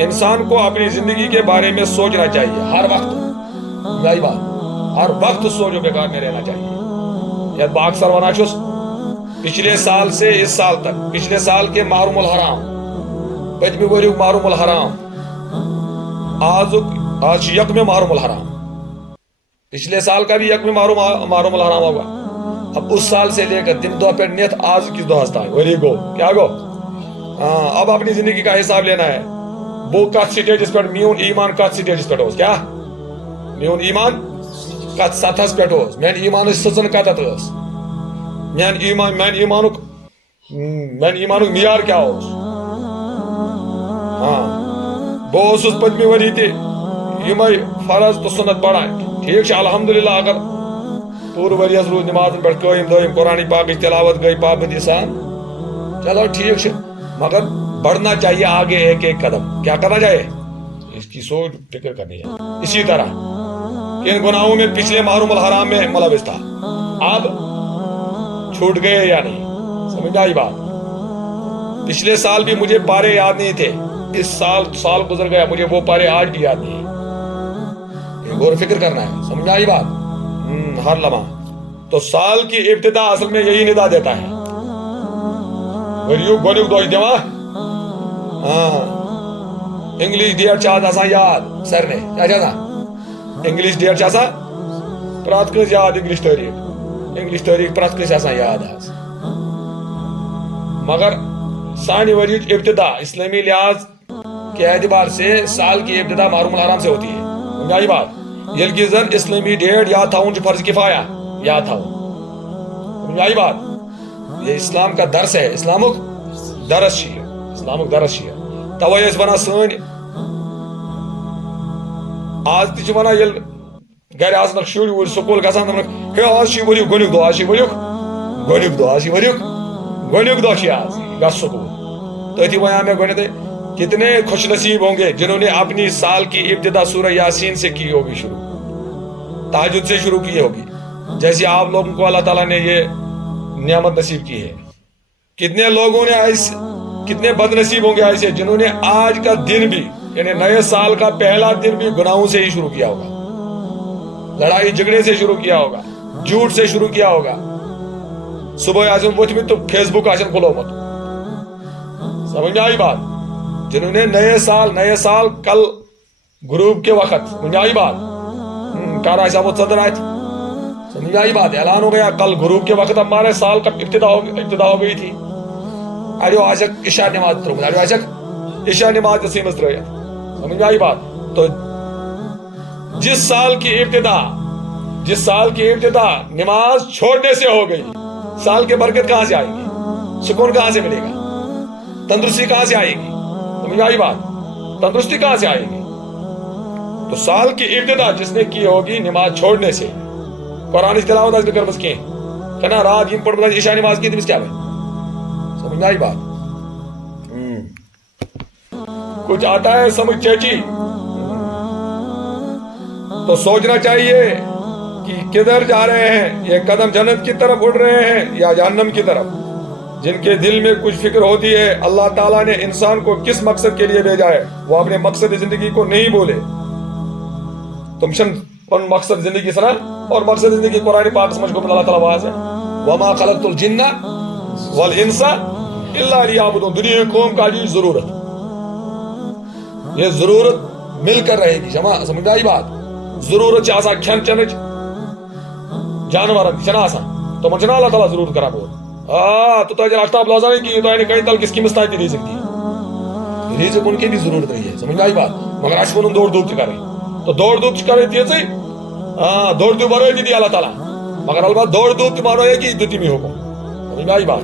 انسان کو اپنی زندگی کے بارے میں سوچنا چاہیے ہر وقت. یہی بات ہر وقت سوچو بیکار میں رہنا چاہیے. یہ اکثر ونا چھس پچھلے سال سے اس سال تک پچھلے سال کے محرم الحرام پتمہ ورک محرم الحرام آج یکم محرم الحرام پچھلے سال کا بھی یکم محرم الحرام ہوگا. اب اس سال سے لے کر دن دو پہ نیت آج کس دو ہستا وری گو کیا گو. اب اپنی زندگی کا حساب لینا ہے. وہ کت سٹیجس پہ میون ایمان کت سٹیجس پہ کیا میون ایمان کت سطحس پہ میان ایمان سچن کتت میان ایمانک معیار کیا بہت پتمہ وری تم فرض تو سنت پڑھان ٹھیک الحمدللہ. اگر پور وریس روز نماز پہ قائم دائم قرآن پاک تلاوت گئی پابندی سان چلو ٹھیک مگر بڑھنا چاہیے آگے ایک ایک قدم. کیا کرنا چاہیے اس کی سوچ فکر کرنی ہے. اسی طرح کن گناہوں میں پچھلے محرم الحرام میں ملوث تھا اب چھوٹ گئے یا نہیں. سمجھ آئی بات. پچھلے سال بھی مجھے پارے یاد نہیں تھے. اس سال گزر گیا مجھے وہ پارے آج بھی یاد نہیں. غور فکر کرنا ہے. سمجھ آئی بات. ہر لمحہ تو سال کی ابتدا اصل میں یہی ندا دیتا ہے. گونیک دو دما انگلش ڈیٹ آسان یاد سر نے کیا انگلش ڈیٹ پرات کنس یاد انگلش تاریخ پرات کنس آسان یاد مگر سانہ وریچ ابتدا اسلامی لحاظ کے اعتبار سے سال کی ابتدا محرم الحرام سے ہوتی ہے. یہی بات یل کی زن اسلامی ڈیٹ یاد تھاؤن فرض کفایہ یاد تھاؤن. یہی بات یہ اسلام کا درس ہے. اسلامک درس ہے. توے اس بنا سن آج تہ ونان یل گھر آسنک شر وور سکول گژھان ہے آج چھ ؤریُک گۄڈنیُک دۄہ آج چھ ؤریُک گۄڈنیُک دۄہ چھ آز گژھ سکول. تٔتھی وَنیٛاو مےٚ گۄڈنیٚتھٕے کتنے خوش نصیب ہوں گے جنہوں نے اپنی سال کی ابتدا سورہ یاسین سے کی ہوگی شروع تہجد سے شروع کی ہوگی جیسے آپ لوگوں کو اللہ تعالیٰ نے یہ نعمت نصیب کی ہے. کتنے لوگوں نے ایسے کتنے بد نصیب ہوں گے ایسے جنہوں نے آج کا دن بھی یعنی نئے سال کا پہلا دن بھی گناہوں سے ہی شروع کیا ہوگا. لڑائی جھگڑے سے شروع کیا ہوگا. جھوٹ سے شروع کیا ہوگا. صبح آسن وتھمت تو فیس بک آسن کھلومت. سمجھ میں آئی بات. جنہوں نے نئے سال کل گروپ کے وقت سمجھ آئی بات کار ایسا وہ صدر آئے سمجھ آئی بات. اعلان ہو گیا کل گروپ کے وقت ہمارے سال کا ابتدا ہو گئی تھی. اڑیو آجک عشاء نماز ترمت اڑیو آجک عشاء نماز سیمس ترت. سمجھ آئی بات. تو جس سال کی ابتدا نماز چھوڑنے سے ہو گئی سال کے برکت کہاں سے آئے گی. سکون کہاں سے ملے گا. تندرستی کہاں سے آئے گی. سمجھ آئی بات. تندرستی کہاں سے آئے گی. تو سال کی ابتدا جس نے کی ہوگی نماز چھوڑنے سے قرآن تلاوت آج کر بس کی کہنا رات یم پڑھ عشاء نماز کی تمس کیا بھائی. سمجھ آئی بات. کچھ آتا ہے سمجھ چیچی تو سوچنا چاہیے کہ کدھر جا رہے ہیں. یہ قدم جنت کی طرف اڑ رہے ہیں یا جہنم کی طرف. جن کے دل میں کچھ فکر ہوتی ہے اللہ تعالیٰ نے انسان کو کس مقصد کے لیے بھیجا ہے وہ اپنے مقصد زندگی کو نہیں بولے. تم شن پن مقصد زندگی سنا اور مقصد زندگی قرآن پاک سمجھ کو اللہ تعالیٰ واضح ہے وما خلقت الجن والانس الا لیعبدون. دنیا قوم کا جی ضرورت یہ ضرورت مل کر رہے گی. سمجھ آئی بات. ضرورت چاہا کھین چنچ جانورن چھنا آسان تو من اللہ تعالیٰ ضرورت کرا بول تو تجھے آفتاب لازم ہے کہ تو نے کہیں تل کس کی مستعد دے سکتی ہے. رزق ان کی بھی ضرورت رہی ہے. سمجھ آئی بات. مگر آج کو دوڑ دھوپ کر رہی تو دوڑ دھوپ کر رہی تھی دوڑ دھوپ بھر رہی تھی اللہ تعالیٰ مگر البتہ دوڑ دھوپ تمہارا ہے کہ دتی میں حکم. سمجھ آئی بات.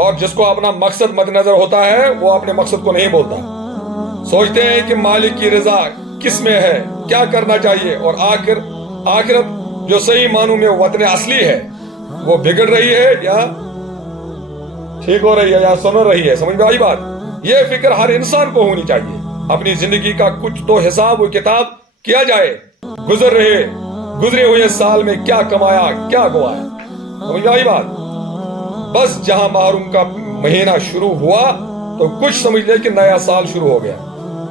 اور جس کو اپنا مقصد مد نظر ہوتا ہے وہ اپنے مقصد کو نہیں بولتا. سوچتے ہیں کہ مالک کی رضا کس میں ہے کیا کرنا چاہیے اور آخرت جو صحیح معنوں میں وطن اصلی ہے وہ بگڑ رہی ہے یا ٹھیک ہو رہی ہے یا سنر رہی ہے. سمجھ میں آئی بات. یہ فکر ہر انسان کو ہونی چاہیے. اپنی زندگی کا کچھ تو حساب و کتاب کیا جائے. گزرے ہوئے سال میں کیا کمایا کیا گوایا. سمجھ میں آئی بات. بس جہاں محرم کا مہینہ شروع ہوا تو کچھ سمجھ لے کہ نیا سال شروع ہو گیا.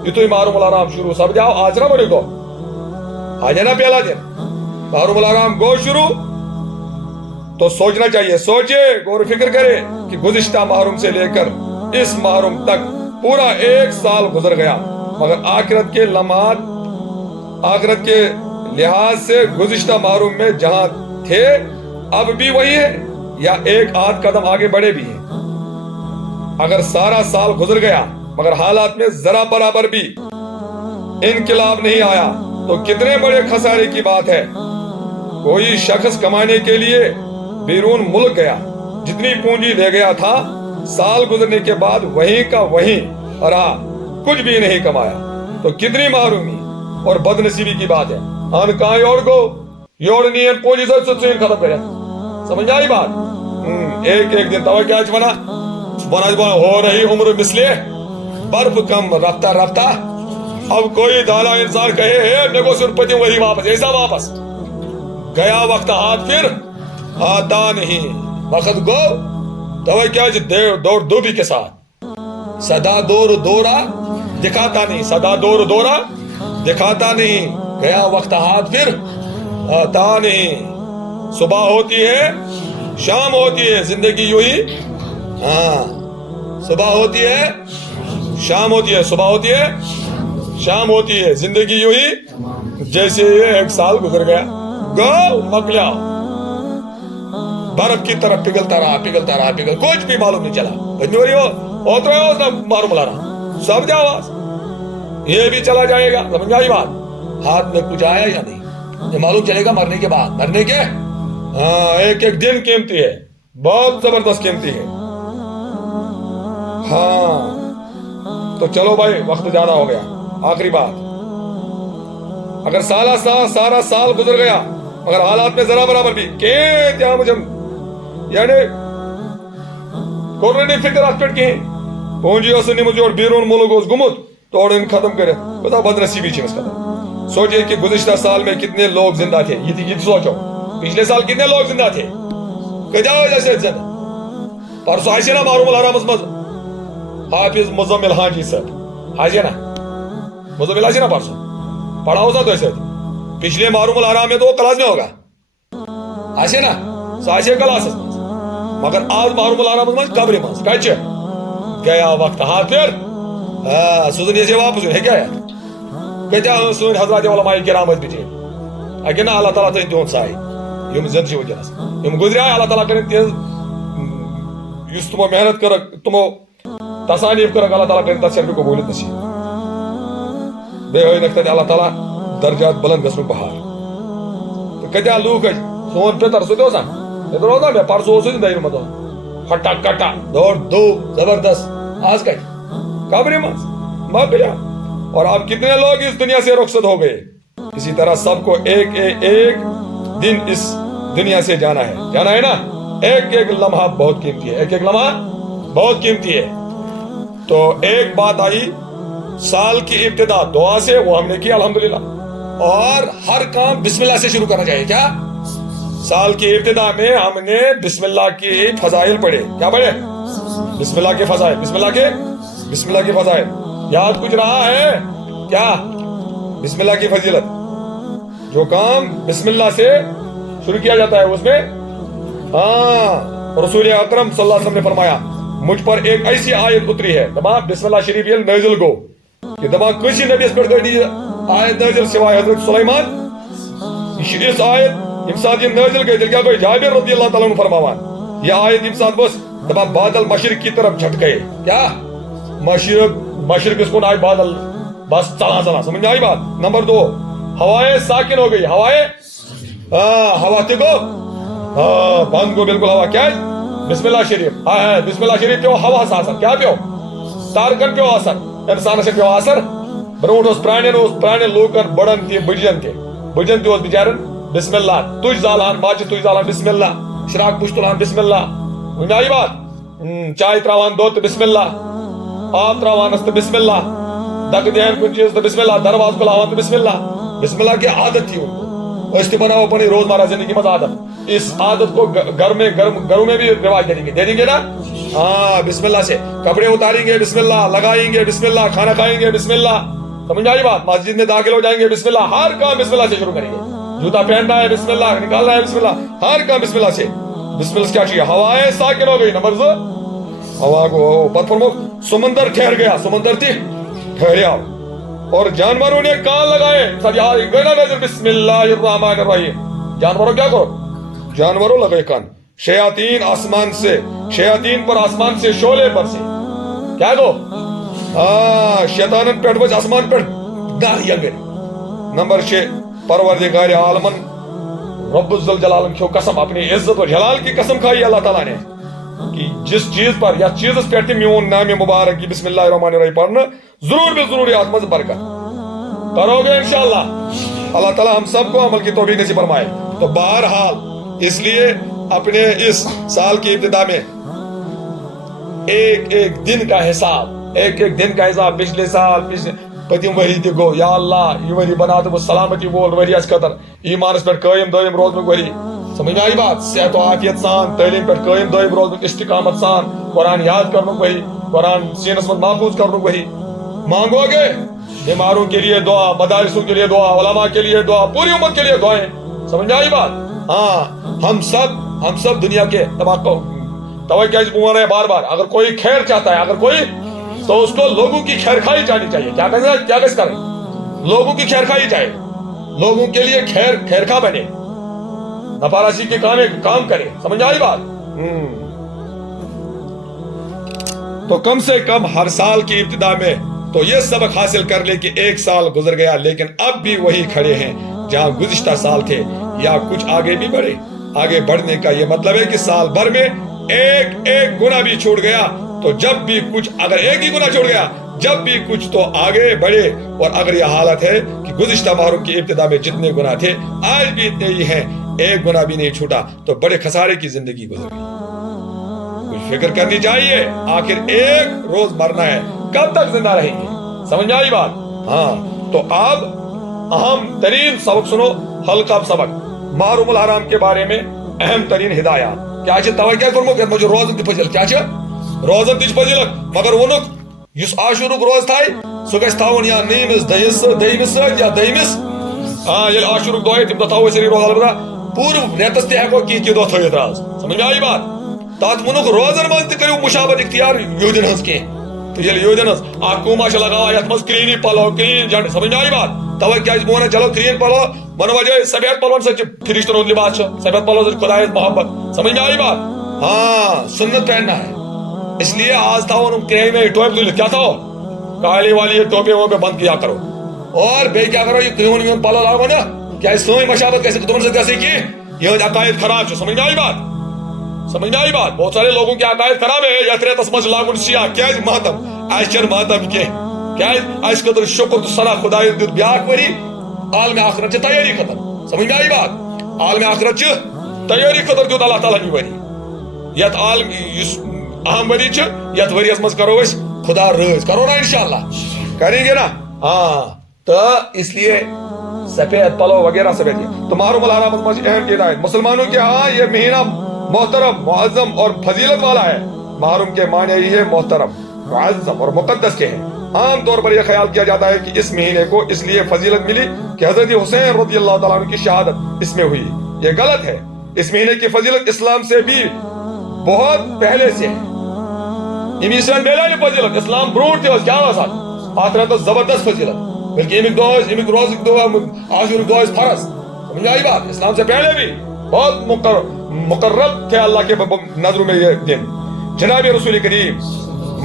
یہ تو محرم الحرام شروع سب جاؤ آج نہ بڑے دو آج ہے نا پہلا دن محرم الحرام گو شروع. تو سوچنا چاہیے, سوچے, غور و فکر کرے کہ گزشتہ محرم سے لے کر اس محرم تک پورا 1 سال گزر گیا, مگر آخرت کے لمحات, آخرت کے لحاظ سے گزشتہ محرم میں جہاں تھے اب بھی وہی ہے یا ایک آدھ قدم آگے بڑھے بھی ہیں. اگر سارا سال گزر گیا مگر حالات میں ذرا برابر بھی انقلاب نہیں آیا تو کتنے بڑے خسارے کی بات ہے. کوئی شخص کمانے کے لیے بیرون ملک گیا, جتنی پونجی لے گیا تھا سال گزرنے کے بعد وہیں کا وہیں رہا, کچھ بھی نہیں کمایا تو کتنی محرومی اور بد نصیبی کی بات ہے. ان کہاں یوڑ کو یوڑ نہیں پونجی سے ختم کرے, سمجھ آئی بات. ایک دن تو کیا بنا ہو رہی عمر مثلے برف کم رفتہ رفتہ. اب کوئی دانا انسان کہے میرے کو صرف پتی وہی واپس, ایسا واپس گیا وقت ہاتھ پھر آتا نہیں. وقت گو تو کیا دوڑ دوبی کے ساتھ سدا دور دورا دکھاتا نہیں, سدا دور دورا دکھاتا نہیں. گیا وقت ہاتھ پھر آتا نہیں. صبح ہوتی ہے شام ہوتی ہے زندگی یوں ہی, ہاں صبح ہوتی ہے شام ہوتی ہے, صبح ہوتی ہے شام ہوتی ہے زندگی یوں ہی جیسے یہ 1 سال گزر گیا. گو مکلیا برف کی طرف پگھلتا رہا پگھلتا رہا کچھ بھی معلوم نہیں چلا. معلوم لا رہا سب جاؤ یہ بھی چلا جائے گا. سمجھ آئی بات. ہاتھ میں کچھ آیا یا نہیں یہ معلوم چلے گا مرنے کے بعد. مرنے کے ہاں ایک دن قیمتی ہے, بہت زبردست قیمتی ہے. ہاں تو چلو بھائی وقت زیادہ ہو گیا. آخری بات, اگر سارا سال گزر گیا مگر حالات میں ذرا برابر بھی مجھے یعنی کوئی فکر ات پہ کہیں پونجی نمت اور بیرون ملک گمت تو ختم کرے بتا بد نصیبی چیز ختم. سوچے کہ گزشتہ سال میں کتنے لوگ زندہ تھے, یہ سوچو پچھلے سال کتنے لوگ زندہ تھے. پرسوں آئے نا محرم الحرام مز حافظ مزمل حاجی صاحب آئے نا مزمل آئے نا پرسوں پڑھا ہوتا تو ایسے پچھلے محرم الحرام میں تو وہ کلاس میں ہوگا آئے نا سائے کلاس مگر آج محرم الحرام مز قبر مز کچھ گیا وقت ہاتھ پھر سوزنی سے واپس ہے کیا کتیا سن حضرات علماء کرام بچے اگے نا اللہ تعالیٰ تھی تہد سائے یم زند ونکس یم گزرے اللہ تعالیٰ کرن تہذ اس تمو محنت کر تمو تصانیف کر اللہ تعالیٰ کرن تس شرف قبول نصیب بیٚیہِ ہٲینکھ تتہِ اللہ تعالیٰ درجات بلند گژھنُک بہار. کتیا لوٗکھ ٲسۍ سون پِتر سُہ تہِ اوسا پِتر اوسا مےٚ پرسوں اوس دٔیمہِ منٛز ہٹا کٹا دوڑ دو زبردست آج کتہِ قبرِ منٛز مکلیا. اور اب کتنے لوگ اس دنیا سے رخصت ہو گئے. اسی طرح سب کو ایک دن اس دنیا سے جانا ہے نا. ایک لمحہ بہت قیمتی ہے, ایک لمحہ بہت قیمتی ہے. تو ایک بات آئی سال کی ابتدا دعا سے, وہ ہم نے کی الحمدللہ. اور ہر کام بسم اللہ سے شروع کرنا چاہیے. کیا سال کی ابتدا میں ہم نے بسم اللہ کی فضائل پڑھے. کیا پڑھے؟ بسم اللہ کے فضائل, بسم اللہ کے فضائل. یاد کچھ رہا ہے کیا بسم اللہ کی فضیلت؟ جو کام بسم اللہ سے شروع کیا جاتا ہے اس میں رسول اکرم صلی اللہ علیہ وسلم نے فرمایا مجھ پر ایک ایسی آیت اتری ہے دبا بسم اللہ شریف یل نازل گو کہ دبا کسی نبی اس پر گئی آیت نازل سوائے حضرت سلیمان. اس آیت یم ساتھ یہ نازل گئی دل کیا کوئی جابر رضی اللہ تعالیٰ عنہ فرماوان یہ آیت یم ساتھ بس دبا بادل مشرق کی طرف جھٹ گئے. کیا مشرق اس کو آئے بادل بس چلا سمجھ میں آئی بات. نمبر 2 ہوائیں ساکن ہو گئی. ہوا تھی کو بند کو بالکل ہوا. کیا بسم اللہ شریف بسم اللہ شریف پیو ہوا اثر. کیا پیو تارکن پیو اثر انسان سے پیو اثر. برونٹ اس پرانے لوکن بڑن تھی بڑجن تھی اس بچارن بسم اللہ تج زالان باچ تج زالان بسم اللہ شراک پوش تلان بسم اللہ. سمجھ میں آئی بات. چائے تراوان دو تو بسم اللہ, آب تراوانس تو بسم اللہ, دک دین کن چیز تو بسم اللہ, درواز کھلاوان تو بسم اللہ. بسم اللہ کی عادت تھی ان کو, اس تھی بناو اپنی روزمرہ زندگی مز عادت. اس عادت کو گھروں میں بھی رواج دے دیں گے نا. ہاں بسم اللہ سے کپڑے اتاریں گے, بسم اللہ لگائیں گے, بسم اللہ کھانا کھائیں گے, بسم اللہ. سمجھ آئی بات؟ مسجد میں داخل ہو جائیں گے, بسم اللہ, ہر کام بسم اللہ سے شروع کریں گے. جوتا پہننا ہے بسم اللہ, نکالنا ہے بسم اللہ, ہر کام بسم اللہ سے. بسم اللہ سے کیا چاہیے؟ ہوائیں ساکن ہو گئی. نمبر 2 ہوا کو پت فرمو سمندر ٹھہر گیا, سمندر تھی ٹھہریا, اور جانوروں نے کان لگائے. بسم اللہ الرحمن الرحیم. جانوروں کیا کرو؟ جانوروں لگائے کان. شیاطین آسمان سے, شیاطین پر آسمان سے شعلے پر سے کیا گو شیطانن پیٹ بچ آسمان پیٹ داہی انگر. نمبر 6 پروردگار عالمن رب الجلال کھو قسم, اپنی عزت و جلال کی قسم کھائی اللہ تعالیٰ نے کہ جس چیز پر یا چیز پر میون نام مبارک کی بسم اللہ الرحمن الرحیم پڑھنا ضرور بھی ضروری آتمت برکت کرو گے انشاءاللہ. اللہ تعالیٰ ہم سب کو عمل کی توفیق نصیب فرمائے. تو بہرحال اس لیے اپنے اس سال کی ابتدا میں ایک ایک دن کا حساب, ایک ایک دن کا حساب, پچھلے سال پتم وری تہ گو, یا اللہ یہ وری بنا تو سلامتی وول وریس خطر, ایمانس پہ قائم دائم روزن وری. سمجھ میں آئی بات؟ صحت و عافیت سان تعلیم پہ قائم دائم روزن, استقامت سان قرآن یاد کرن وری, قرآن سینس من محفوظ کرن وری. مانگو گے بیماروں کے لیے دعا, مدارسوں کے لیے دعا, علماء کے لیے دعا, پوری امت کے لیے دعائیں. سمجھ میں آئی بات؟ ہاں ہم سب دنیا کے توجہ بول رہے ہیں بار بار, اگر کوئی خیر چاہتا ہے, اگر کوئی, تو اس کو لوگوں کی خیر خائی جانی چاہیے. کیا کریں؟ لوگوں کی خیر خائی چاہیے, لوگوں کے لیے خیر خواہ بنے, نفاراسی کے کام کرے. سمجھ آئی بات؟ تو کم سے کم ہر سال کی ابتدا میں تو یہ سبق حاصل کر لے کہ ایک سال گزر گیا لیکن اب بھی وہی کھڑے ہیں جہاں گزشتہ سال تھے, یا کچھ آگے بھی بڑھے. آگے بڑھنے کا یہ مطلب ہے کہ سال بھر میں ایک گناہ بھی چھوڑ گیا تو جب بھی کچھ, اگر ایک ہی گناہ چھوڑ گیا جب بھی کچھ تو آگے بڑھے. اور اگر یہ حالت ہے کہ گزشتہ محرم کی ابتدا میں جتنے گناہ تھے آج بھی اتنے ہی ہیں, ایک گناہ بھی نہیں چھوٹا, تو بڑے خسارے کی زندگی گزر گئی. کچھ فکر کرنی چاہیے, آخر ایک روز مرنا ہے, کب تک زندہ رہیں گے. سمجھ آئی بات؟ ہاں تو اب اہم ترین سبق سنو, حلقہ سبق محرم الحرام کے بارے میں اہم ترین ہدایات. کیا توجہ فرمو کہ مجھے روزن تہ فضیلت, کیا روزن تہ فضیلت, مگر وونک یس عاشورک روز تھائے سہ گژھِ تھاون یا نیمس دہمس سۭتۍ یا دہمس. ییٚلہِ عاشورک دۄہ تم دۄہ تھاوو أسۍ سٲری روزٕ البتہ پوٗرٕ رٮ۪تس تہِ ہٮ۪کو کینٛہہ دۄہ تھٲوِتھ راز. سمجھ آیہِ بات؟ تتھ ووٚنُکھ روزن منٛز تہِ کٔرِو مُشابت اختیار یہودین ہٕنٛز کینٛہہ. تو ییٚلہِ یہودین ہٕنٛز اکھ قوما چھِ لگاوان یتھ منٛز کرٛہنی پلو کرٛہِنۍ جنڈ. سمجھ آیہِ بات؟ توے کیٛازِ بہٕ ونان چلو کرٛہِنۍ پلو من وجہ سفید پلون سۭتۍ چھِ فرشتن ہُنٛد لباس چھُ, سفید پلو سۭتۍ چھِ خدایس محبت. سمجھ میں آئی بات؟ ہاں سنت پہننا ہے, اس لیے آج تھاون کرٛہنہِ میں ٹوپہِ تُلِتھ کیا تھاو کالی والی ٹوپے ووپے بند کیا کرو, اور بیٚیہِ کیا کرو یہ کرٛہُن وِہُن پلو لاگو نا, کیٛازِ سٲنۍ مشابت گژھِ تِمن سۭتۍ گژھٕنۍ کینٛہہ, یہنٛدۍ عقائد خراب چھِ. سمجھ میں آئی بات؟ سمجھ میں آئی بات؟ بہت سارے لوگوں کے عقائد خراب ہے. یتھ رٮ۪تس منٛز لاگُن سیاہ, کیٛازِ ماتم اَسہِ چھنہٕ ماتم کینٛہہ, کیٛازِ اَسہِ خٲطرٕ شُکر تہٕ صلاح خۄدایَن دیُت بیٛاکھ ؤری عالمِ آخرت چہِ تیٲری خٲطرٕ. سمجھ میں آئی بات؟ عالمِ آخرت چہِ تیٲری خٲطرٕ دیُت اللہ تعالیٰ یہِ ؤری. یتھ عالم یُس اہم ؤری چھُ یتھ ؤریَس منٛز کرو أسۍ خدا رٲض, کرو نا انشاءاللہ, کریں گے نا. ہاں تو اس لیے سفید پلو وغیرہ سفید. تو محرم الحرام میں اہم ہدایت مسلمانوں کے ہاں یہ مہینہ محترم معظم اور فضیلت والا ہے. محرم کے معنی یہ ہے محترم معظم اور مقدس کے ہیں. عام طور پر یہ خیال کیا جاتا ہے کہ اس مہینے کو اس لیے فضیلت ملی کہ حضرت حسین رضی اللہ تعالیٰ عنہ کی شہادت اس میں ہوئی. یہ غلط ہے. اس مہینے کی فضیلت اسلام سے بھی بہت پہلے سے ہے. امیشن میلانی فضیلت اسلام برونٹ تھی کیا اتھ زبردست فضیلت, بلکہ امیک دہ امیک روزک دہ عاشورک دہ فرض. سمجھ آئی بات؟ اسلام سے پہلے بھی بہت مقرب تھے اللہ کے نظروں میں یہ دن. جناب رسول کریم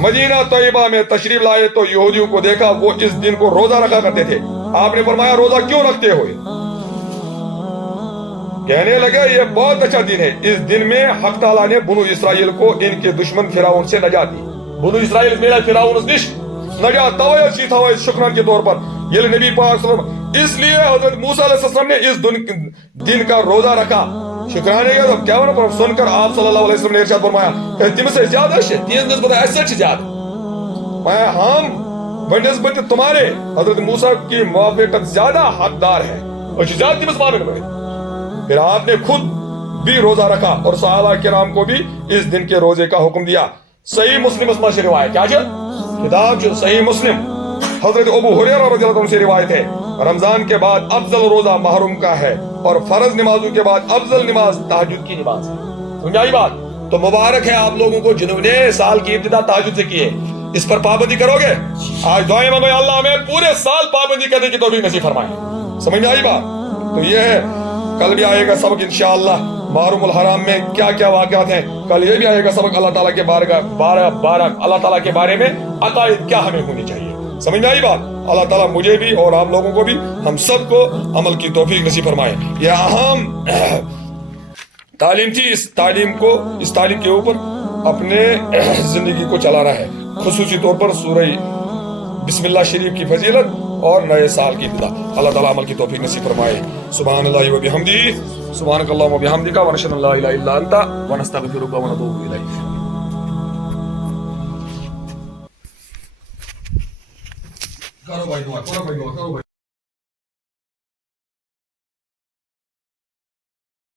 مدینہ طیبہ میں تشریف لائے تو یہودیوں کو دیکھا وہ اس دن کو روزہ رکھا کرتے تھے. آپ نے فرمایا روزہ کیوں رکھتے ہو؟ کہنے لگے یہ بہت اچھا دن ہے. اس دن میں حق تعالیٰ نے بنو اسرائیل کو ان کے دشمن فرعون سے نجات دی. بنو اسرائیل میرا فرعون نش نجات توے سی تھوے شکران کے طور پر یہ نبی پاک صلی اللہ علیہ وسلم, اس لیے حضرت موسیٰ علیہ السلام نے اس دن کا روزہ رکھا. شکرانے کا کیا ونو سن کر آپ صلی اللہ علیہ وسلم نے ارشاد فرمایا تم سے زیادہ تین نسبت ایسے زیادہ میں ہم بنسبت تمہارے حضرت موسیٰ کی موافقت زیادہ حقدار ہے اور زیادہ تمس ماننے. پھر آپ نے خود بھی روزہ رکھا اور صحابہ کرام کو بھی اس دن کے روزے کا حکم دیا. صحیح مسلم اس میں سے روایت کیا کتاب جو صحیح مسلم حضرت ابو ہریرہ رضی اللہ عنہ سے روایت ہے رمضان کے بعد افضل روزہ محرم کا ہے اور فرض نمازوں کے بعد افضل نماز تہجد کی نماز ہے. سمجھ آئی بات؟ تو مبارک ہے آپ لوگوں کو جنہوں نے سال کی ابتدا تہجد سے کی ہے. اس پر پابندی کرو گے؟ آج دعائیں مانگو یا اللہ ہمیں پورے سال پابندی کرنے کی توفیق نصیب فرمائے. سمجھ میں آئی بات؟ تو یہ ہے. کل بھی آئے گا سبق انشاءاللہ محرم الحرام میں کیا کیا واقعات ہیں. کل یہ بھی آئے گا سبق اللہ تعالیٰ کے اللہ تعالیٰ کے بارے میں عقائد کیا ہمیں ہونی چاہیے. سمجھ میں آئی بات؟ اللہ تعالیٰ مجھے بھی اور آپ لوگوں کو بھی ہم سب کو عمل کی توفیق نصیب فرمائے. یہ اہم تعلیم تھی. اس تعلیم کے اوپر اپنے زندگی کو چلانا ہے. خصوصی طور پر سورہ بسم اللہ شریف کی فضیلت اور نئے سال کی ابتدا. اللہ تعالیٰ عمل کی توفیق نصیب فرمائے. سبحان اللہ و بحمدہ سبحانک اللہم و بحمدک ونشہد ان لا الہ الا انت ونستغفرک ونتوب الیک. کرو بھائی دعا کرو بھائی.